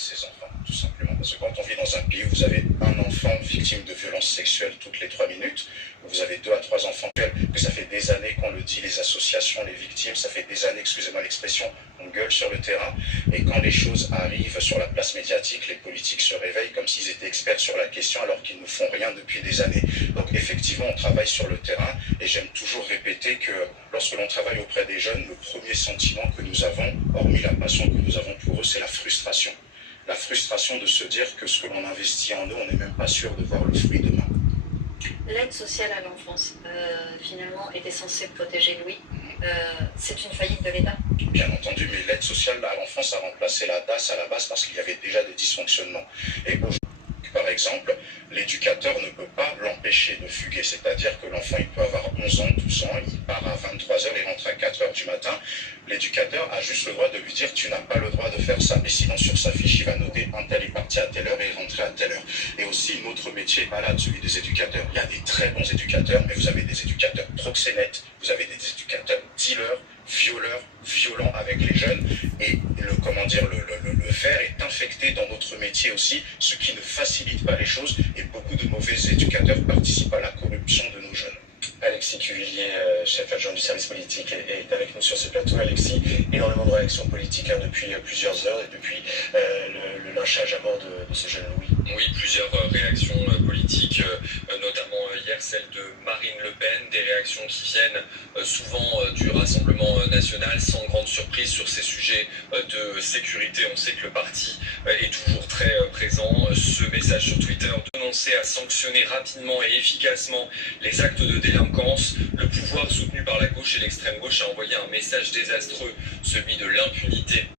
ses enfants, tout simplement. Parce que quand on vit dans un pays où vous avez un enfant victime de violences sexuelles toutes les 3 minutes, où vous avez 2 à 3 enfants, que ça fait des années qu'on le dit, les associations, les victimes, ça fait des années, excusez-moi l'expression, on gueule sur le terrain, et quand les choses arrivent sur la place médiatique, les politiques se réveillent comme s'ils étaient experts sur la question alors qu'ils ne font rien depuis des années. Donc effectivement, on travaille sur le terrain, et j'aime toujours répéter que lorsque l'on travaille auprès des jeunes, le premier sentiment que nous avons, hormis la passion que nous avons pour eux, c'est la frustration. La frustration de se dire que ce que l'on investit en eux, on n'est même pas sûr de voir le fruit demain. L'aide sociale à l'enfance, finalement, était censée protéger Louis. C'est une faillite de l'État? Bien entendu, mais l'aide sociale à l'enfance a remplacé la DAS à la base parce qu'il y avait déjà des dysfonctionnements. Et aujourd'hui, par exemple, l'éducateur ne peut pas l'empêcher de fuguer. C'est-à-dire que l'enfant, il peut avoir 11 ans, 12 ans, il part à 23 heures, il rentre à 4 heures du matin. L'éducateur a juste le droit de lui dire « tu n'as pas le droit de faire ça ». Et sinon, sur sa fiche, il va noter « un tel est parti à telle heure et est rentré à telle heure ». Et aussi, notre métier est malade, celui des éducateurs. Il y a des très bons éducateurs, mais vous avez des éducateurs proxénètes, vous avez des éducateurs dealers, violeurs, violents avec les jeunes, et le fer est infecté dans notre métier aussi, ce qui ne facilite pas les choses, et beaucoup de mauvais éducateurs participent à la corruption de nos jeunes. Alexis Cuvillier, chef adjoint du service politique, est avec nous sur ce plateau. Alexis, énormément de réactions politiques depuis plusieurs heures et depuis le lynchage à mort de ce jeune Louis. Oui, plusieurs réactions politiques, notamment hier celle de Marine Le Pen, des réactions qui viennent souvent du Rassemblement national, sans grande surprise sur ces sujets de sécurité. On sait que le parti est toujours très présent. Ce message sur Twitter dénonçait à sanctionner rapidement et efficacement les actes de délinquance. Le pouvoir soutenu par la gauche et l'extrême gauche a envoyé un message désastreux, celui de l'impunité.